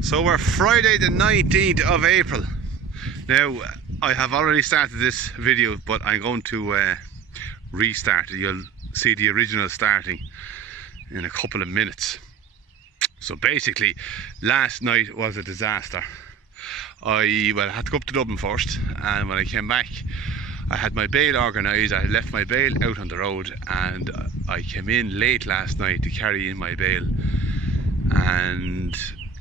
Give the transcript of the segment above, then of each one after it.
So we're Friday the 19th of April. Now I have already started this video, but I'm going to restart it. You'll see the original starting in a couple of minutes. So basically last night was a disaster. I had to go up to Dublin first, and when I came back I had my bail organised. I left my bail out on the road and I came in late last night to carry in my bail. And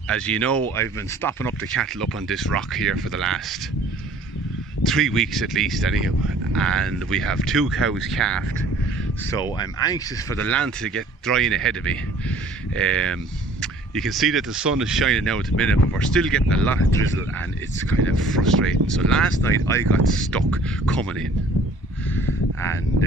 as you know, I've been stopping up the cattle up on this rock here for the last 3 weeks at least anyhow, and we have 2 cows calved, so I'm anxious for the land to get drying ahead of me. You can see that the sun is shining now at the minute, but we're still getting a lot of drizzle and it's kind of frustrating. So last night I got stuck coming in, and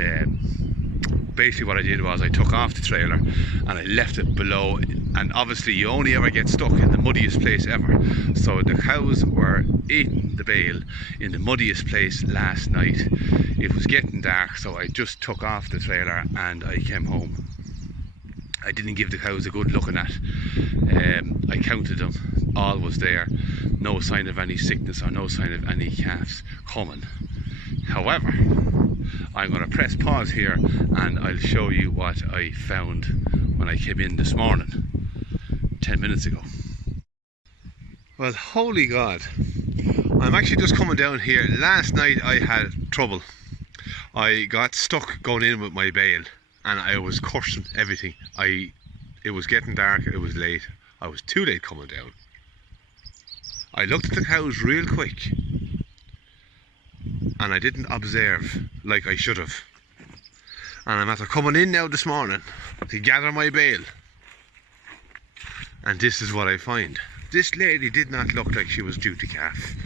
basically what I did was I took off the trailer and I left it below, and obviously you only ever get stuck in the muddiest place ever. So the cows were eating the bale in the muddiest place last night. It was getting dark, so I just took off the trailer and I came home. I didn't give the cows a good looking at. I counted them, all was there, no sign of any sickness or no sign of any calves coming. However, I'm going to press pause here and I'll show you what I found when I came in this morning 10 minutes ago. Well, holy God, I'm actually just coming down here. Last night I had trouble. I got stuck going in with my bale and I was cursing everything. It was getting dark, it was late. I was too late coming down. I looked at the cows real quick and I didn't observe like I should have. And I'm after coming in now this morning to gather my bale, and this is what I find. This lady did not look like she was due to calf.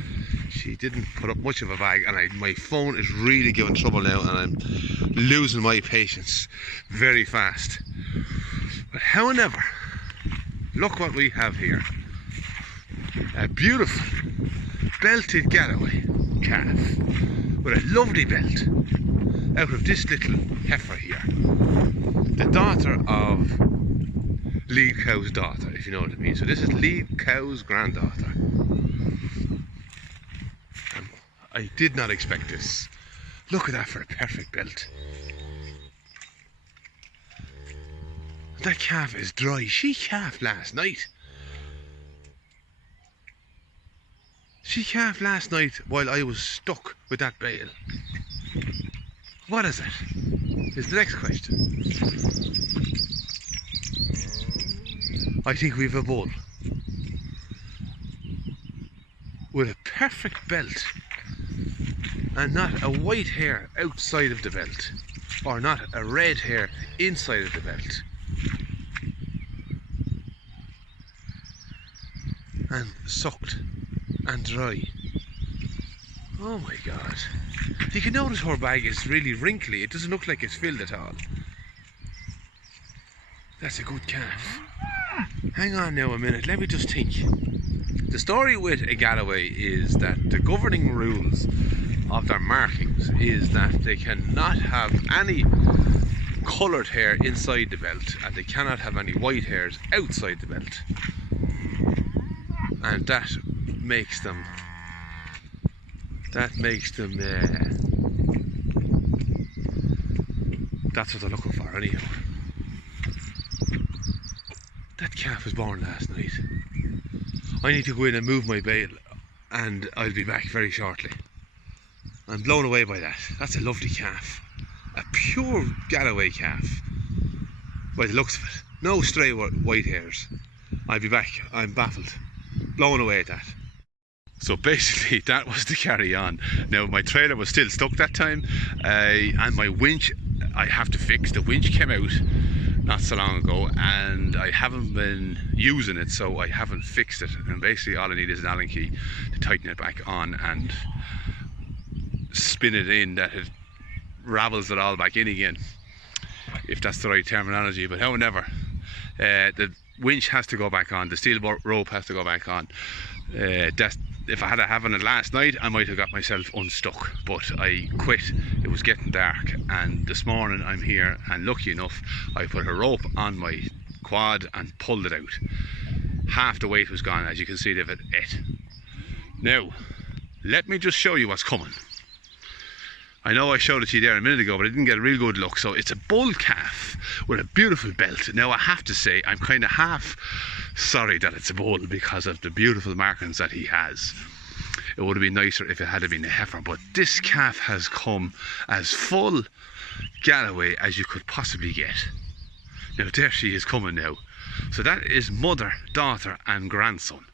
She didn't put up much of a bag, and my phone is really giving trouble now and I'm losing my patience very fast. But however, look what we have here. A beautiful belted Galloway calf with a lovely belt out of this little heifer here. The daughter of Lead Cow's daughter, if you know what I mean. So this is Lead Cow's granddaughter. I did not expect this. Look at that for a perfect belt. That calf is dry. She calved last night. She calved last night while I was stuck with that bale. What is it? Is the next question. I think we've a bull with a perfect belt and not a white hair outside of the belt, or not a red hair inside of the belt. And sucked and dry. Oh my God. You can notice her bag is really wrinkly. It doesn't look like it's filled at all. That's a good calf. Hang on now a minute, let me just think. The story with a Galloway is that the governing rules of their markings is that they cannot have any coloured hair inside the belt and they cannot have any white hairs outside the belt. And that makes them that's what they're looking for anyhow. That calf was born last night. I need to go in and move my bale and I'll be back very shortly. I'm blown away by that. That's a lovely calf. A pure Galloway calf by the looks of it. No stray white hairs. I'll be back. I'm baffled. Blown away at that. So basically that was the carry on. Now my trailer was still stuck that time, and my winch I have to fix. The winch came out not so long ago and I haven't been using it, so I haven't fixed it, and basically all I need is an Allen key to tighten it back on and spin it in, that it ravels it all back in again, if that's the right terminology. But however, the winch has to go back on, the steel rope has to go back on. If I had having it last night, I might have got myself unstuck, but I quit. It was getting dark, and this morning I'm here, and lucky enough I put a rope on my quad and pulled it out. half the weight was gone, as you can see they've ate. Now, let me just show you what's coming. I know I showed it to you there a minute ago, but I didn't get a real good look. So it's a bull calf with a beautiful belt. Now I have to say, I'm kind of half sorry that it's a bull because of the beautiful markings that he has. It would have been nicer if it had been a heifer, but this calf has come as full Galloway as you could possibly get. Now there she is coming now. So that is mother, daughter and grandson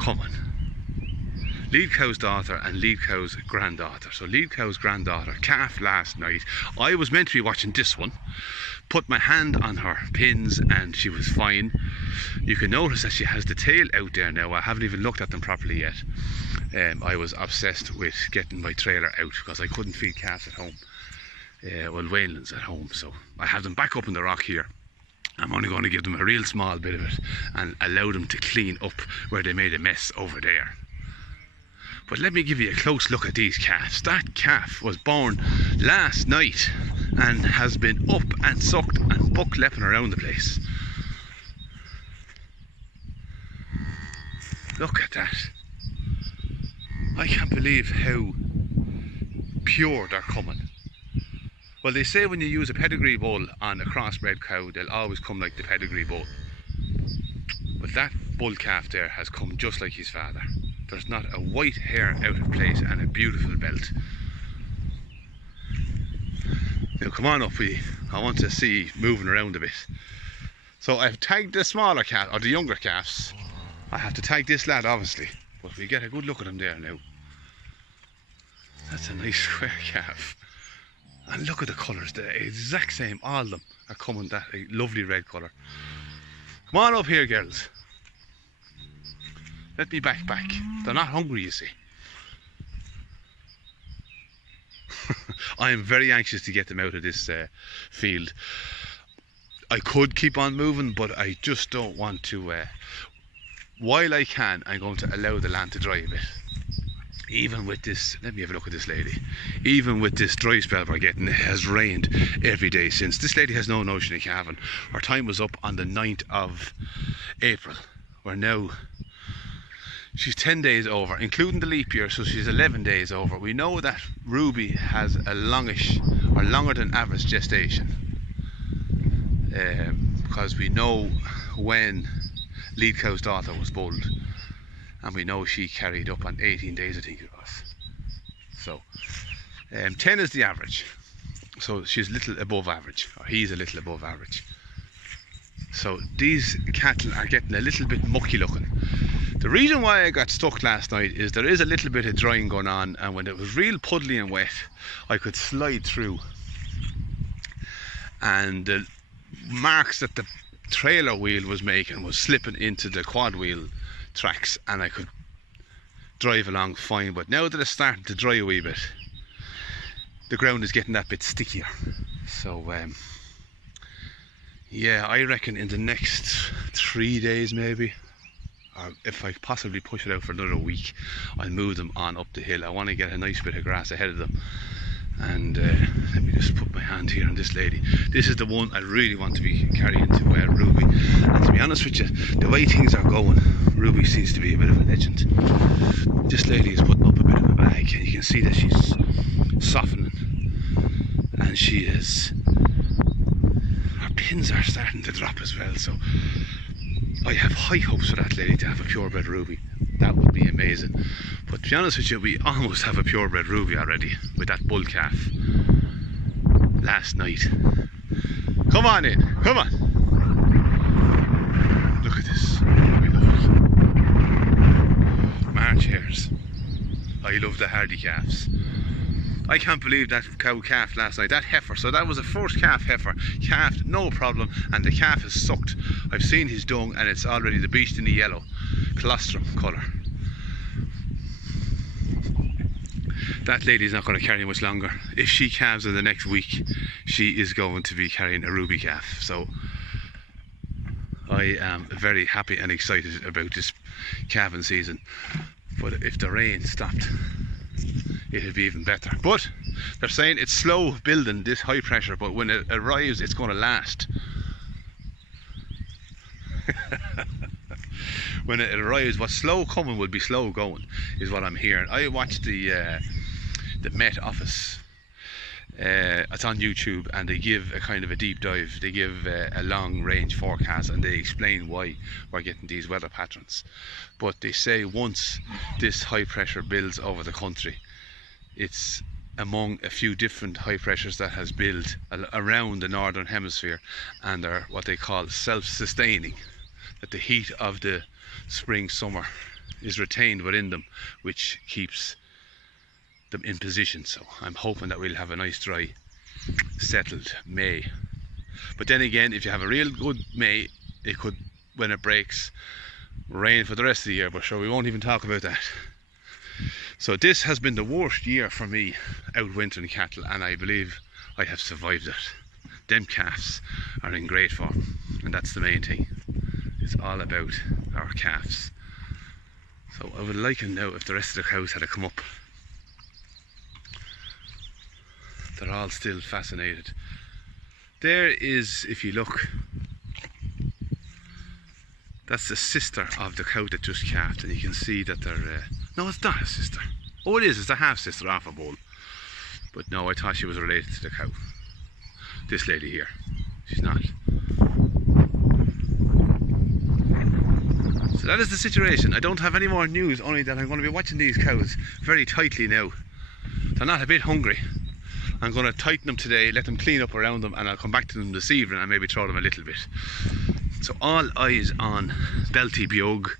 coming. Lead cow's daughter and lead cow's granddaughter. So lead cow's granddaughter, calf last night. I was meant to be watching this one. Put my hand on her pins and she was fine. You can notice that she has the tail out there now. I haven't even looked at them properly yet. I was obsessed with getting my trailer out because I couldn't feed calves at home. Well, Wayland's at home, so I have them back up in the rock here. I'm only going to give them a real small bit of it and allow them to clean up where they made a mess over there. But let me give you a close look at these calves. That calf was born last night and has been up and sucked and buck-lepping around the place. Look at that. I can't believe how pure they're coming. Well, they say when you use a pedigree bull on a crossbred cow, they'll always come like the pedigree bull. But that bull calf there has come just like his father. There's not a white hair out of place and a beautiful belt. Now come on up, I want to see moving around a bit. So I've tagged the smaller calf, or the younger calves. I have to tag this lad obviously, but we get a good look at him there now. That's a nice square calf. And look at the colours, the exact same, all of them are coming that lovely red colour. Come on up here, girls. Let me back. They're not hungry, you see. I am very anxious to get them out of this field. I could keep on moving, but I just don't want to. While I can, I'm going to allow the land to dry a bit. Even with this, let me have a look at this lady. Even with this dry spell we're getting, it has rained every day since. This lady has no notion of calving. Her time was up on the 9th of April. We're now, she's 10 days over, including the leap year, so she's 11 days over. We know that Ruby has a longish, or longer than average gestation. Because we know when lead cow's daughter was bulled. And we know she carried up on 18 days, I think it was. So 10 is the average. So she's a little above average, or he's a little above average. So these cattle are getting a little bit mucky looking. The reason why I got stuck last night is there is a little bit of drying going on, and when it was real puddly and wet, I could slide through. And the marks that the trailer wheel was making was slipping into the quad wheel tracks, and I could drive along fine. But now that it's starting to dry a wee bit, the ground is getting that bit stickier. So yeah, I reckon in the next 3 days maybe, or if I possibly push it out for another week, I'll move them on up the hill. I want to get a nice bit of grass ahead of them. And let me just put my hand here on this lady. This is the one I really want to be carrying to Ruby. And to be honest with you, the way things are going, Ruby seems to be a bit of a legend. This lady is putting up a bit of a bag, and you can see that she's softening. And she is, her pins are starting to drop as well. So I have high hopes for that lady to have a purebred Ruby. That would be amazing. But to be honest with you, we almost have a purebred Ruby already with that bull calf last night. Come on in, come on. Look at this. March hares. I love the hardy calves. I can't believe that cow calf last night, that heifer. So that was a first calf heifer, calved no problem, and the calf is sucked. I've seen his dung and it's already the beast in the yellow colostrum colour. That lady's not going to carry much longer. If she calves in the next week, she is going to be carrying a Ruby calf. So I am very happy and excited about this calving season. But if the rain stopped, it'll be even better. But they're saying it's slow building, this high pressure, but when it arrives, it's going to last. When it arrives, what's slow coming will be slow going, is what I'm hearing. I watched the Met Office. It's on YouTube, and they give a kind of a deep dive. They give a long range forecast, and they explain why we're getting these weather patterns. But they say once this high pressure builds over the country, it's among a few different high pressures that has built around the northern hemisphere, and are what they call self-sustaining, that the heat of the spring summer is retained within them, which keeps them in position. So I'm hoping that we'll have a nice dry settled May. But then again, if you have a real good May, it could, when it breaks, rain for the rest of the year, but sure, we won't even talk about that. So this has been the worst year for me out wintering cattle, and I believe I have survived it. Them calves are in great form, and that's the main thing. It's all about our calves. So I would like to know if the rest of the cows had to come up. They're all still fascinated. There is, if you look, that's the sister of the cow that just calved, and you can see that they're no, it's not a sister. Oh, it is, it's a half sister off a bull. But no, I thought she was related to the cow. This lady here, she's not. So that is the situation. I don't have any more news, only that I'm going to be watching these cows very tightly now. They're not a bit hungry. I'm going to tighten them today, let them clean up around them, and I'll come back to them this evening and maybe throw them a little bit. So all eyes on Belty Biog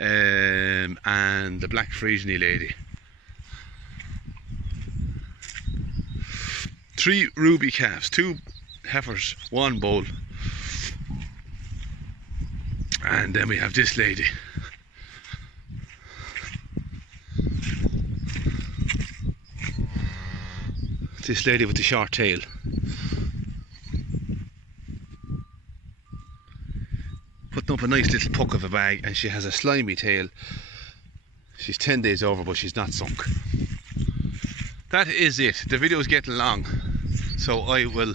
and the Black Frisian lady. 3 ruby calves, 2 heifers, 1 bull. And then we have this lady. This lady with the short tail. Putting up a nice little puck of a bag, and she has a slimy tail. She's 10 days over, but she's not sunk. That is it. The video is getting long, so I will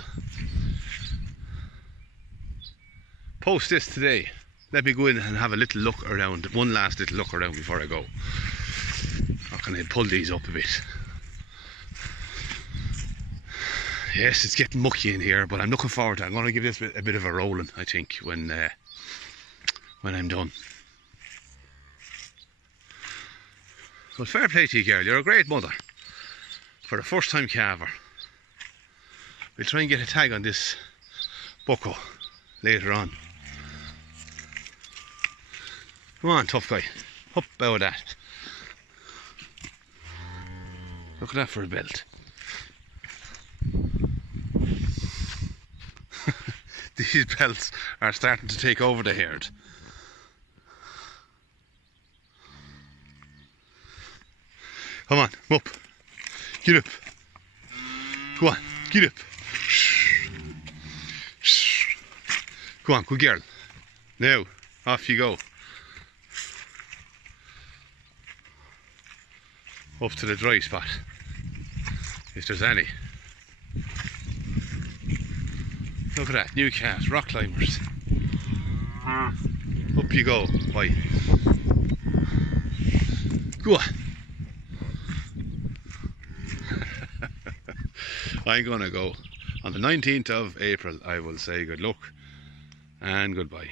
post this today. Let me go in and have a little look around, one last little look around before I go. Or can I pull these up a bit? Yes, it's getting mucky in here, but I'm looking forward to it. I'm going to give this a bit of a rolling, I think, when I'm done. Well, fair play to you, girl. You're a great mother for a first time calver. We'll try and get a tag on this bucko later on. Come on, tough guy. Up about that. Look at that for a belt. These belts are starting to take over the herd. Come on, up. Get up. Go on, get up. Go on, good girl. Now, off you go. Up to the dry spot, if there's any. Look at that, new calves, rock climbers. Up you go, boy. Go on. I'm gonna go. On the 19th of April, I will say good luck and goodbye.